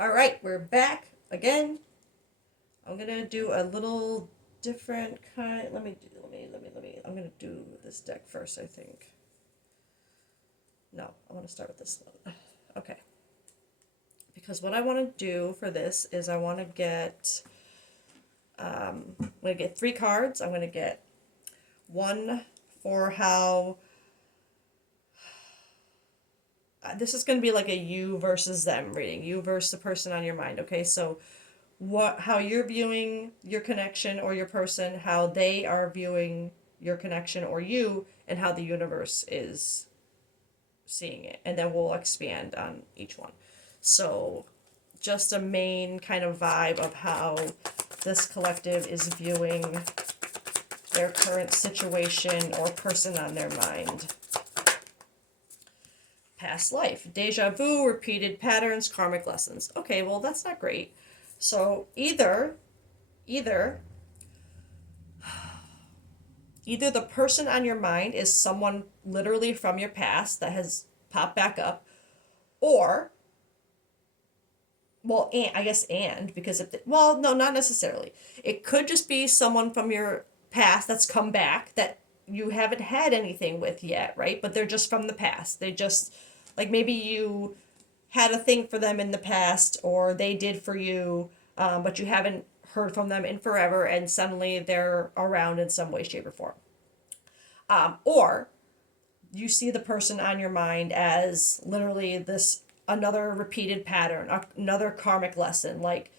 All right, we're back again. I'm gonna do a little different kind. I'm gonna do this deck first, I think. No, I want to start with this one. Okay. Because what I want to do for this is I want to get. I'm gonna get 3 cards. I'm gonna get one for how. This is gonna be like a you versus them reading. You versus the person on your mind. Okay, so how you're viewing your connection or your person, how they are viewing your connection or you, and how the universe is seeing it. And then we'll expand on each one. So, just a main kind of vibe of how this collective is viewing their current situation or person on their mind. Past life, deja vu, repeated patterns, karmic lessons. Okay, well, that's not great. So either either the person on your mind is someone literally from your past that has popped back up, or well, and I guess and because if well, no, not necessarily. It could just be someone from your past that's come back that you haven't had anything with yet, right? But they're just from the past. They just like maybe you had a thing for them in the past, or they did for you, but you haven't heard from them in forever, and suddenly they're around in some way, shape, or form. Or you see the person on your mind as literally this another repeated pattern, another karmic lesson, like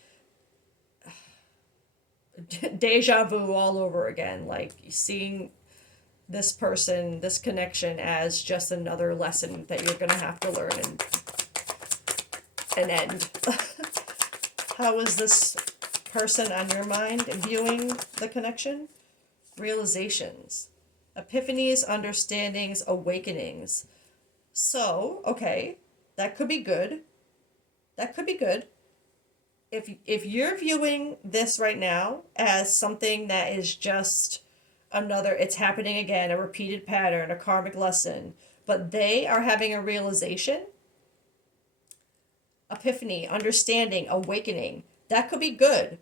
deja vu all over again, like seeing this person, this connection as just another lesson that you're going to have to learn and end. How is this person on your mind viewing the connection? Realizations, epiphanies, understandings, awakenings. So, okay, that could be good. That could be good. If you're viewing this right now as something that is just another, it's happening again, a repeated pattern, a karmic lesson, but they are having a realization, epiphany, understanding, awakening, that could be good.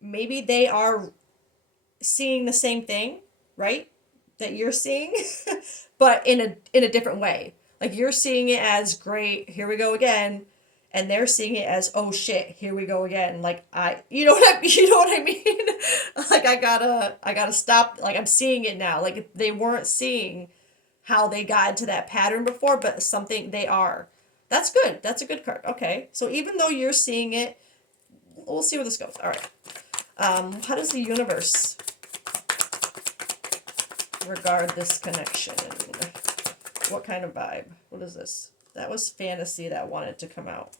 Maybe they are seeing the same thing, right? That you're seeing, but in a different way. Like you're seeing it as great, here we go again, and they're seeing it as oh shit, here we go again. Like you know what I you know what I mean? Like I gotta stop. Like I'm seeing it now. Like they weren't seeing how they got into that pattern before, but something they are. That's good. That's a good card. Okay, so even though you're seeing it, we'll see where this goes. All right. How does the universe regard this connection? What kind of vibe? What is this? That was fantasy that wanted to come out.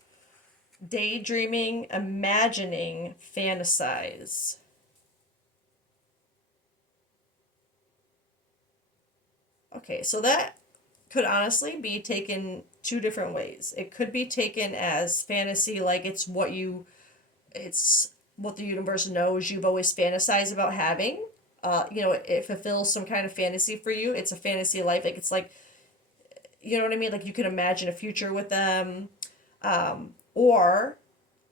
Daydreaming, imagining, fantasize. Okay, so that could honestly be taken 2 different ways. It could be taken as fantasy, like it's what the universe knows you've always fantasized about having. It fulfills some kind of fantasy for you. It's a fantasy life. Like it's like, you know what I mean? Like you can imagine a future with them. Or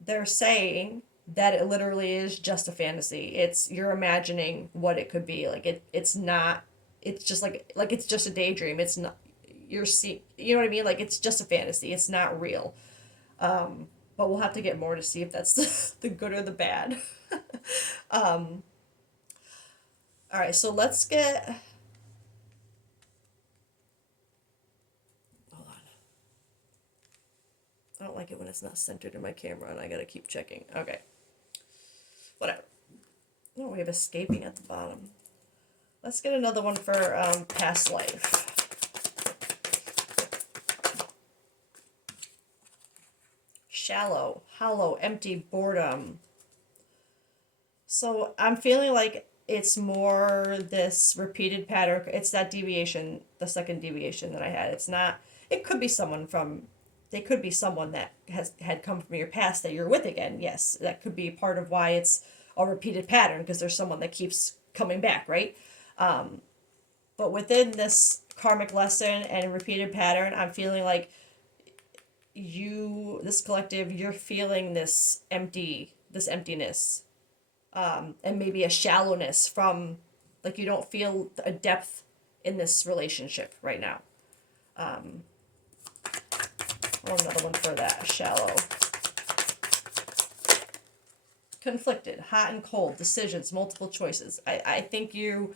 they're saying that it literally is just a fantasy. It's you're imagining what it could be. Like it's not. It's just like it's just a daydream. It's not. You're see. You know what I mean? Like it's just a fantasy. It's not real. But we'll have to get more to see if that's the good or the bad. All right, so let's get. Hold on. I don't like it when it's not centered in my camera and I gotta keep checking. Okay. Whatever. Oh, we have escaping at the bottom. Let's get another one for past life. Shallow, hollow, empty, boredom. So I'm feeling like it's more this repeated pattern. It's that deviation, the second deviation that I had. It's not. It could be someone from. They could be someone that had come from your past that you're with again. Yes, that could be part of why it's a repeated pattern because there's someone that keeps coming back, right? But within this karmic lesson and repeated pattern, I'm feeling like this collective, you're feeling this emptiness, and maybe a shallowness from, like, you don't feel a depth in this relationship right now. Or another one for that, shallow. Conflicted, hot and cold, decisions, multiple choices. I think you're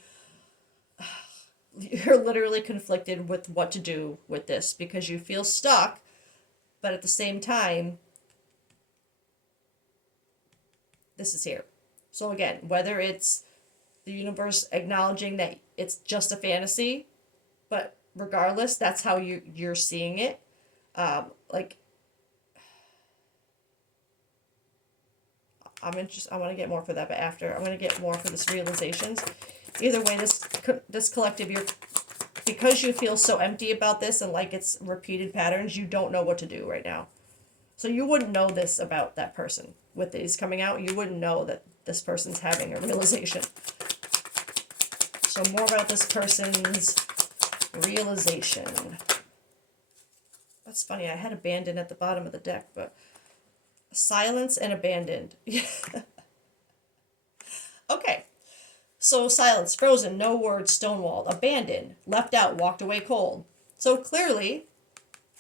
literally conflicted with what to do with this because you feel stuck, but at the same time, this is here. So again, whether it's the universe acknowledging that it's just a fantasy, but regardless, that's how you're seeing it. Like, I want to get more for that, but after I'm going to get more for this realizations. Either way, this collective, because you feel so empty about this and like it's repeated patterns, you don't know what to do right now. So you wouldn't know this about that person with these coming out. You wouldn't know that this person's having a realization. So more about this person's realization. That's funny. I had abandoned at the bottom of the deck, but silence and abandoned. Okay. So silence, frozen, no words, stonewalled, abandoned, left out, walked away cold. So clearly,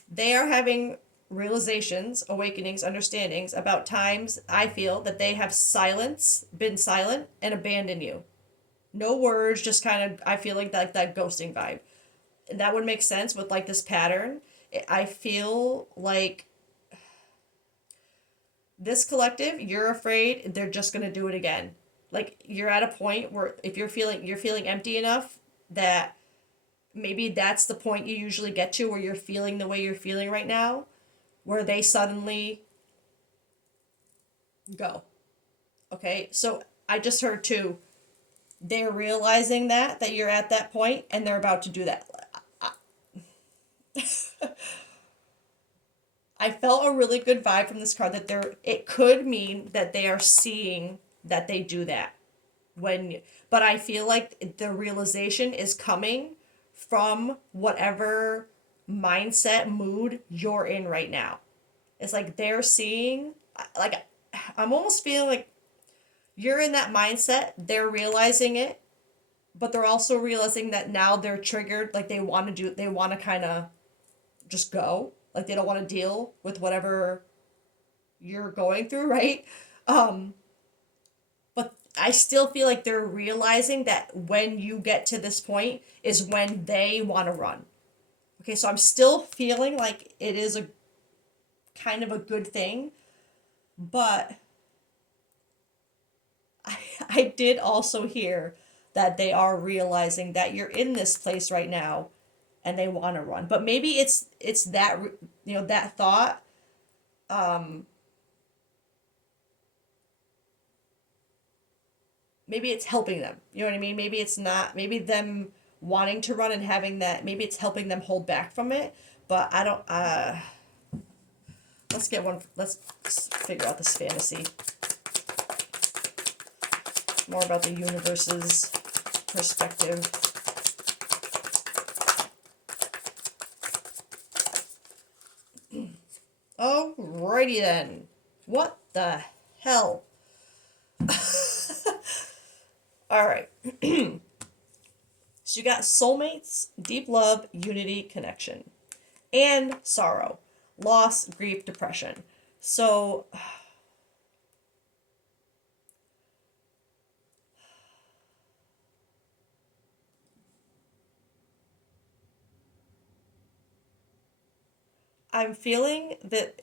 they are having realizations, awakenings, understandings about times I feel that they have been silent, and abandoned you. No words, just kind of, I feel like that ghosting vibe. And that would make sense with like this pattern. I feel like this collective, you're afraid they're just going to do it again. Like, you're at a point where if you're feeling empty enough that maybe that's the point you usually get to where you're feeling the way you're feeling right now, where they suddenly go. Okay? So I just heard too, they're realizing that you're at that point and they're about to do that. I felt a really good vibe from this card that it could mean that they are seeing that they do that but I feel like the realization is coming from whatever mindset mood you're in right now. It's like they're seeing, like, I'm almost feeling like you're in that mindset, they're realizing it, but they're also realizing that now they're triggered, like they want to kind of just go, like they don't want to deal with whatever you're going through, right? But I still feel like they're realizing that when you get to this point is when they want to run. Okay, so I'm still feeling like it is a kind of a good thing, but I did also hear that they are realizing that you're in this place right now and they want to run. But maybe it's that, that thought, maybe it's helping them. You know what I mean? Maybe it's not, maybe them wanting to run and having that, maybe it's helping them hold back from it. But I don't, let's figure out this fantasy. More about the universe's perspective. Alrighty then. What the hell? Alright. So you got soulmates, deep love, unity, connection. And sorrow. Loss, grief, depression. So I'm feeling that,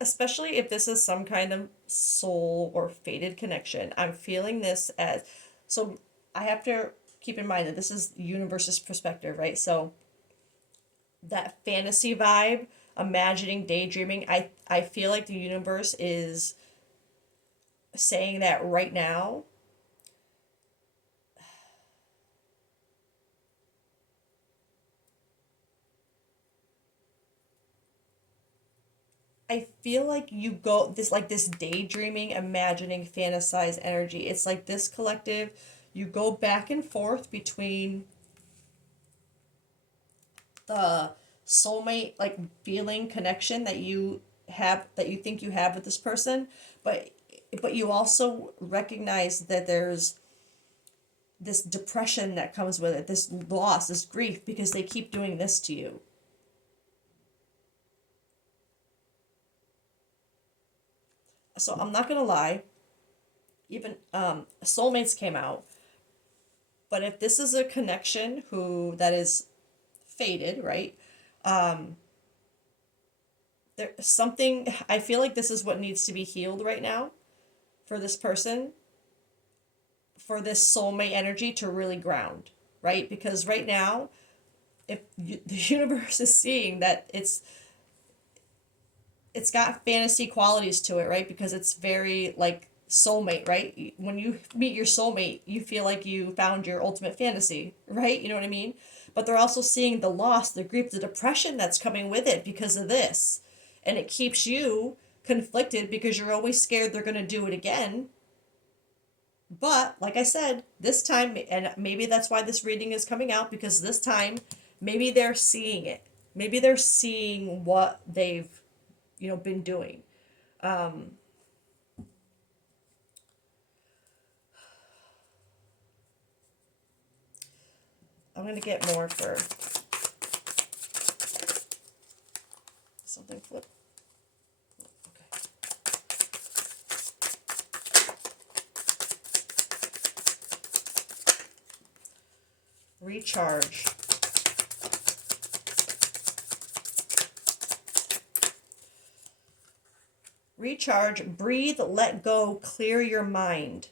especially if this is some kind of soul or fated connection, I'm feeling this as, so I have to keep in mind that this is universe's perspective, right? So that fantasy vibe, imagining, daydreaming, I feel like the universe is saying that right now. I feel like you go this daydreaming, imagining, fantasize energy. It's like this collective, you go back and forth between the soulmate like feeling connection that you have, that you think you have with this person, but you also recognize that there's this depression that comes with it, this loss, this grief, because they keep doing this to you. So I'm not gonna lie, even soulmates came out, but if this is a connection who that is faded, right? There's something, I feel like this is what needs to be healed right now for this person, for this soulmate energy to really ground, right? Because right now, if you, the universe is seeing that it's got fantasy qualities to it, right? Because it's very like soulmate, right? When you meet your soulmate, you feel like you found your ultimate fantasy, right? You know what I mean? But they're also seeing the loss, the grief, the depression that's coming with it because of this. And it keeps you conflicted because you're always scared they're going to do it again. But like I said, this time, and maybe that's why this reading is coming out, because this time, maybe they're seeing it. Maybe they're seeing what they've, been doing. I'm gonna get more for something flip. Okay. Recharge. Recharge, breathe, let go, clear your mind.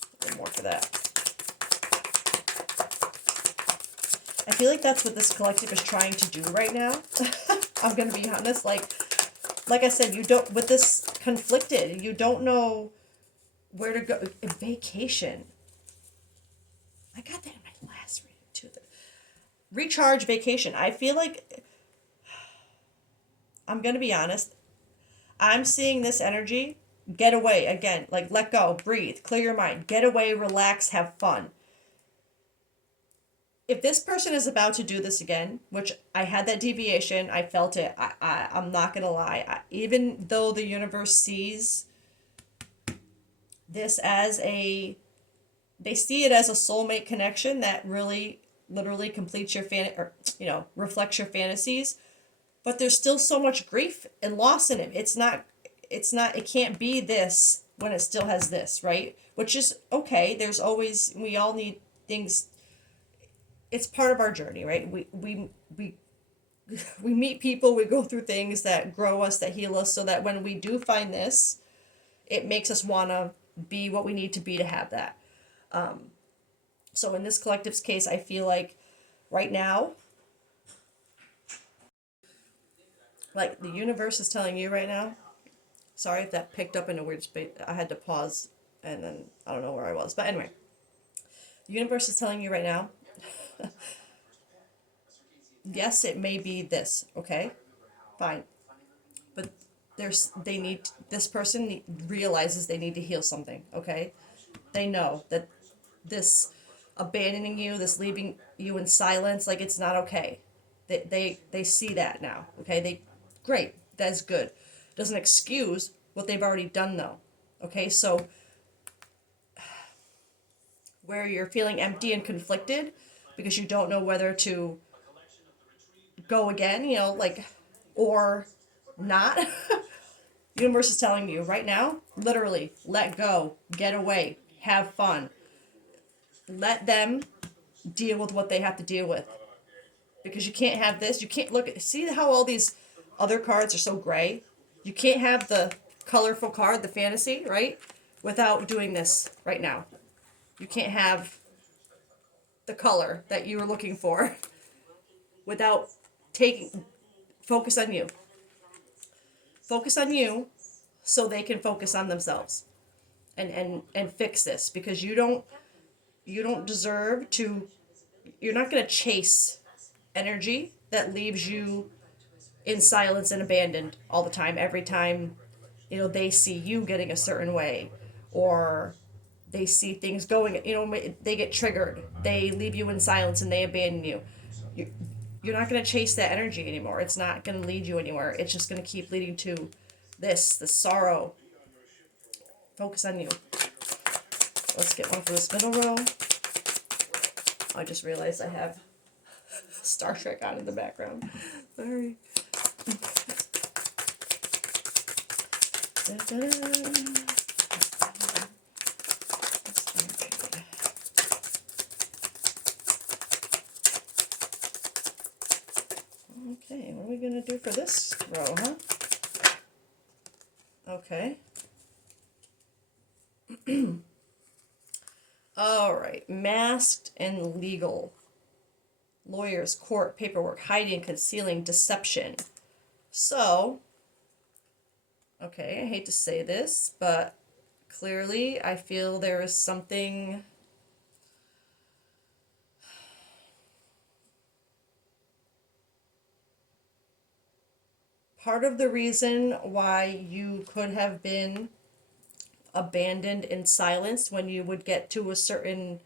A little more for that. I feel like that's what this collective is trying to do right now. I'm gonna be honest. Like I said, you don't, with this conflicted, you don't know where to go. A vacation. I got that in my last reading too. Recharge, vacation. I feel like, I'm gonna be honest, I'm seeing this energy. Get away again, like let go, breathe, clear your mind, get away, relax, have fun. If this person is about to do this again, which I had that deviation, I felt it. I'm not gonna lie. Even though the universe sees this as they see it as a soulmate connection that really, literally completes your or reflects your fantasies. But there's still so much grief and loss in it. It can't be this when it still has this, right? Which is okay. There's always, we all need things. It's part of our journey, right? We meet people, we go through things that grow us, that heal us, so that when we do find this, it makes us want to be what we need to be to have that. So in this collective's case, I feel like right now, like the universe is telling you right now. Sorry if that picked up in a weird space. I had to pause and then I don't know where I was. But anyway, the universe is telling you right now, yes, it may be this, okay? Fine. But this person realizes they need to heal something, okay? They know that this abandoning you, this leaving you in silence, like it's not okay. They see that now, okay? Great, that's good. Doesn't excuse what they've already done though. Okay, so where you're feeling empty and conflicted because you don't know whether to go again, like, or not. The universe is telling you right now, literally, let go, get away, have fun. Let them deal with what they have to deal with. Because you can't have this. You can't see how all these other cards are so gray? You can't have the colorful card, the fantasy, right? Without doing this right now. You can't have the color that you were looking for without taking focus on you. Focus on you so they can focus on themselves and fix this, because you don't deserve to, you're not going to chase energy that leaves you in silence and abandoned all the time, every time they see you getting a certain way, or they see things going, they get triggered, they leave you in silence and they abandon you. you you're not going to chase that energy anymore. It's not going to lead you anywhere. It's just going to keep leading to the sorrow. Focus on you. Let's get one for this middle row. I just realized I have Star Trek on in the background. Sorry. Okay, what are we gonna do for this row, huh? Okay. All right, masked and legal. Lawyers, court, paperwork, hiding, concealing, deception. So, okay, I hate to say this, but clearly I feel there is something. Part of the reason why you could have been abandoned and silenced when you would get to a certain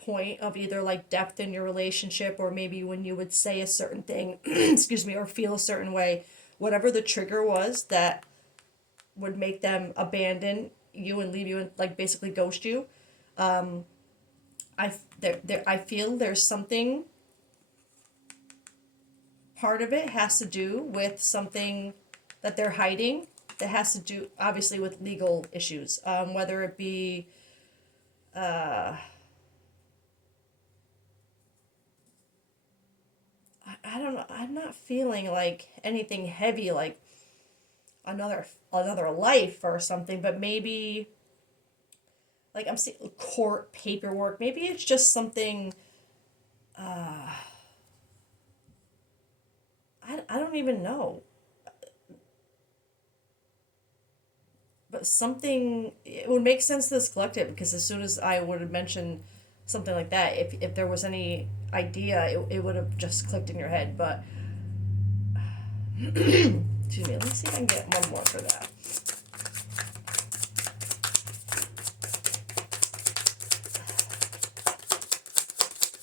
point of either like depth in your relationship, or maybe when you would say a certain thing, excuse me, or feel a certain way, whatever the trigger was that would make them abandon you and leave you and like basically ghost you. I feel there's something, part of it has to do with something that they're hiding that has to do obviously with legal issues, whether it be I don't know, I'm not feeling like anything heavy like another life or something, but maybe like I'm seeing court paperwork. Maybe it's just something. I don't even know, but something, it would make sense to this collective, because as soon as I would have mentioned something like that, if there was any idea, it would have just clicked in your head. But excuse me, let me see if I can get one more for that.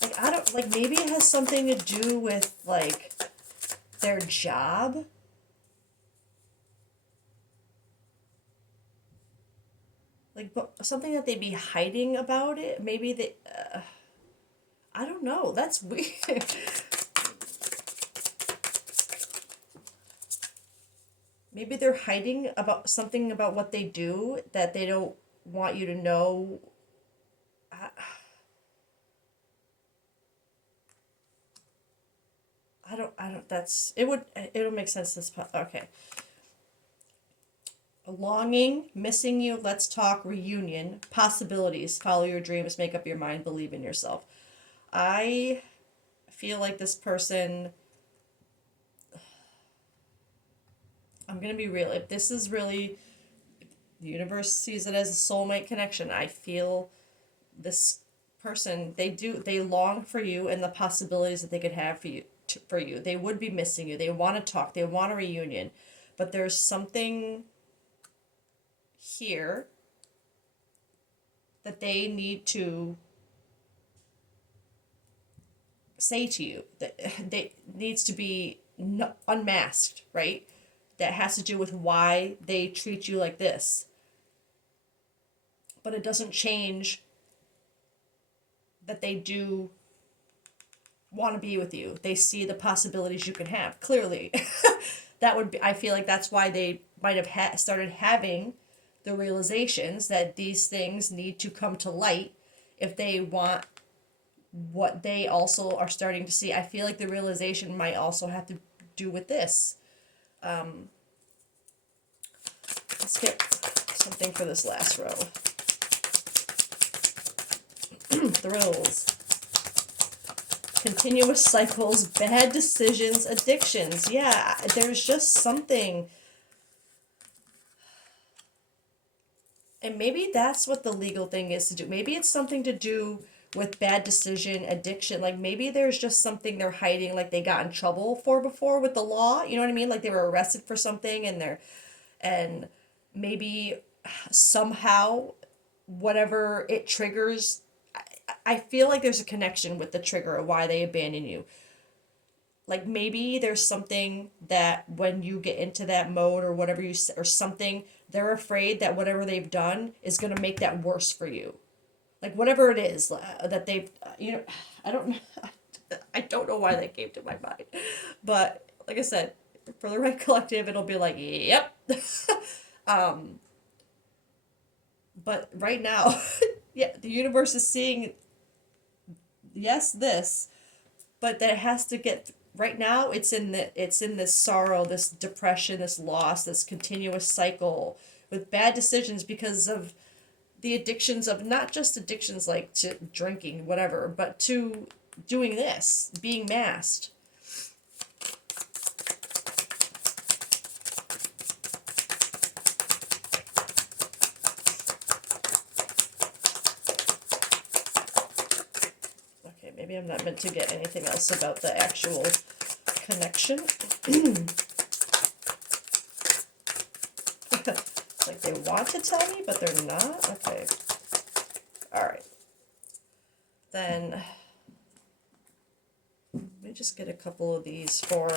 Like I don't like, maybe it has something to do with like their job. Like, but something that they'd be hiding about it. Maybe they, I don't know. That's weird. Maybe they're hiding about something about what they do that they don't want you to know. I, that's, it'll make sense this, okay. Longing, missing you, let's talk, reunion, possibilities, follow your dreams, make up your mind, believe in yourself. I feel like this person, I'm gonna be real, if this is really, the universe sees it as a soulmate connection, I feel this person, they long for you and the possibilities that they could have for you. They would be missing you. They want to talk. They want a reunion. But there's something here that they need to say to you, that they needs to be unmasked, right? That has to do with why they treat you like this. But it doesn't change that they do want to be with you. They see the possibilities you can have. Clearly, that would be, I feel like that's why they might have started having the realizations that these things need to come to light if they want what they also are starting to see. I feel like the realization might also have to do with this. Let's get something for this last row. Thrills. Continuous cycles, bad decisions, addictions. Yeah, there's just something. And maybe that's what the legal thing is to do. Maybe it's something to do with bad decision, addiction. Like maybe there's just something they're hiding, like they got in trouble for before with the law. You know what I mean? Like they were arrested for something and maybe somehow whatever it triggers. I feel like there's a connection with the trigger of why they abandon you. Like maybe there's something that when you get into that mode or whatever or something, they're afraid that whatever they've done is going to make that worse for you. Like whatever it is that they've, I don't know. I don't know why that came to my mind. But like I said, for the right collective, it'll be like, yep. But right now, yeah, the universe is seeing, yes, this, but that it has to get right now. It's in this sorrow, this depression, this loss, this continuous cycle with bad decisions because of the addictions of not just addictions like to drinking, whatever, but to doing this, being masked. Okay, maybe I'm not meant to get anything else about the actual connection. Like they want to tell me, but they're not? Okay. Alright. Then, let me just get a couple of these for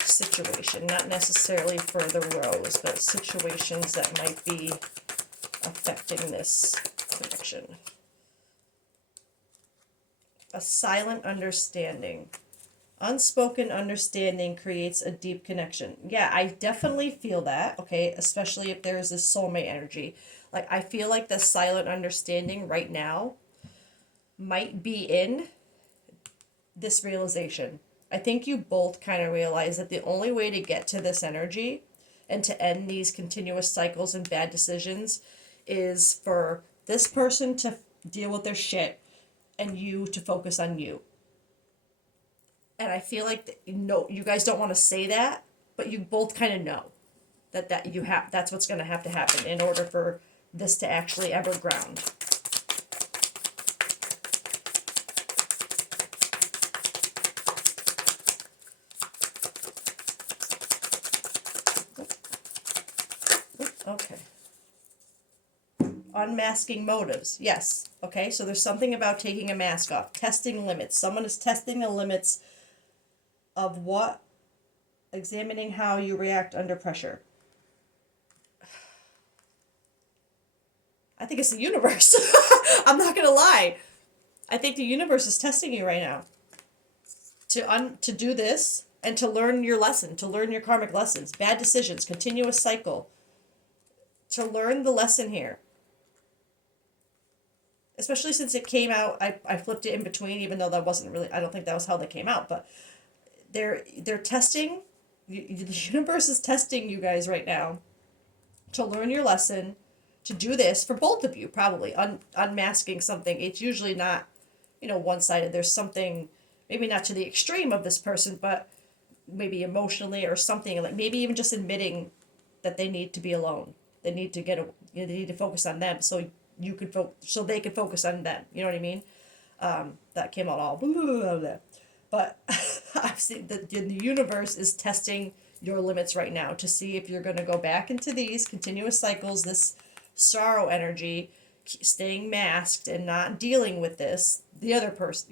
situation. Not necessarily for the rose, but situations that might be affecting this connection. A silent understanding. Unspoken understanding creates a deep connection. Yeah, I definitely feel that, okay, especially if there's this soulmate energy. Like, I feel like the silent understanding right now might be in this realization. I think you both kind of realize that the only way to get to this energy and to end these continuous cycles and bad decisions is for this person to deal with their shit and you to focus on you. And I feel like no, you guys don't want to say that, but you both kind of know that you have that's what's going to happen in order for this to actually ever ground. Okay. Unmasking motives. Yes. Okay. So there's something about taking a mask off, testing limits. Someone is testing the limits of what? Examining how you react under pressure. I think it's the universe. I'm not going to lie. I think the universe is testing you right now to do this and to learn your lesson, to learn your karmic lessons, bad decisions, continuous cycle. To learn the lesson here. Especially since it came out, I flipped it in between, even though that wasn't really, I don't think that was how they came out, but they're testing, the universe is testing you guys right now to learn your lesson, to do this for both of you, probably, unmasking something. It's usually not, one-sided. There's something, maybe not to the extreme of this person, but maybe emotionally or something, like maybe even just admitting that they need to be alone. They need to they need to focus on them so you could so they could focus on them. You know what I mean? That came out all blah, blah. But I've seen the universe is testing your limits right now to see if you're going to go back into these continuous cycles, this sorrow energy, staying masked and not dealing with this, the other person,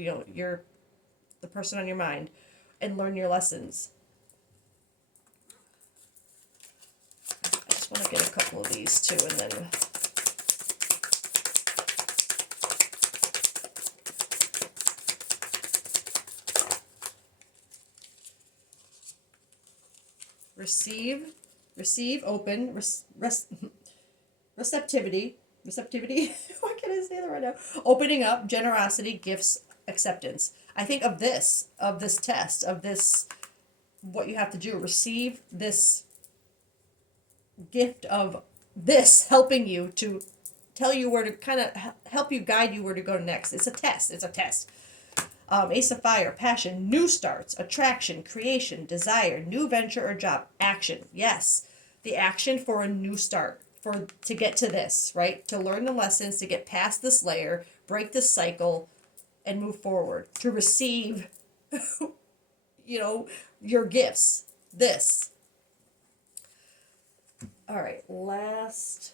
the person on your mind, and learn your lessons. I just want to get a couple of these too, and then receive, open, receptivity, what can I say that right now? Opening up, generosity, gifts, acceptance. I think of this test, of this, what you have to do, receive this gift of this helping you to tell you where to kind of help you guide you where to go next. It's a test. Ace of Fire, passion, new starts, attraction, creation, desire, new venture or job, action. Yes, the action for a new start, to get to this, right? To learn the lessons, to get past this layer, break this cycle, and move forward. To receive, your gifts. This. All right, last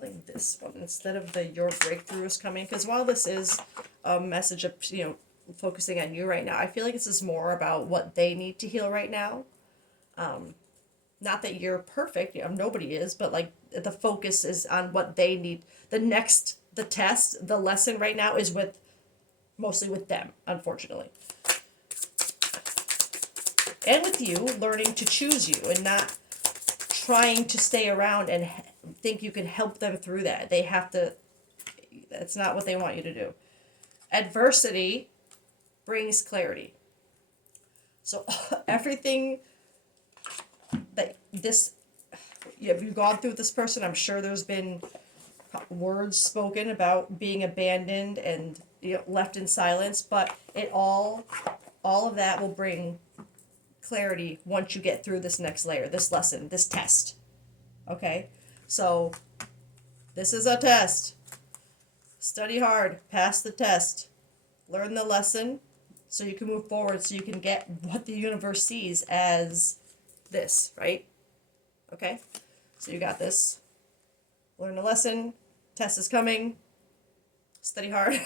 feeling this one instead of the your breakthrough is coming, because while this is a message of, you know, focusing on you right now, I feel like this is more about what they need to heal right now. Not that you're perfect, you know, nobody is, but like the focus is on what they need. The test, the lesson right now is mostly with them, unfortunately. And with you learning to choose you and not trying to stay around and think you can help them through that. They have to, that's not what they want you to do. Adversity brings clarity. So everything that this, have you gone through with this person? I'm sure there's been words spoken about being abandoned and, you know, left in silence, but all of that will bring clarity once you get through this next layer, this lesson, this test. Okay? So this is a test. Study hard, pass the test, learn the lesson so you can move forward, so you can get what the universe sees as this, right? Okay? So you got this. Learn the lesson, test is coming, study hard.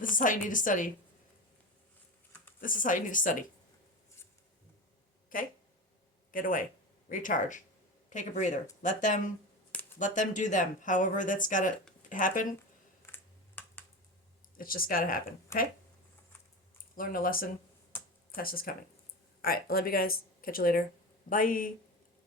This is how you need to study. This is how you need to study. Okay? Get away. Recharge. Take a breather. Let them do them. However that's gotta happen. It's just gotta happen. Okay? Learn the lesson. Test is coming. Alright, I love you guys. Catch you later. Bye.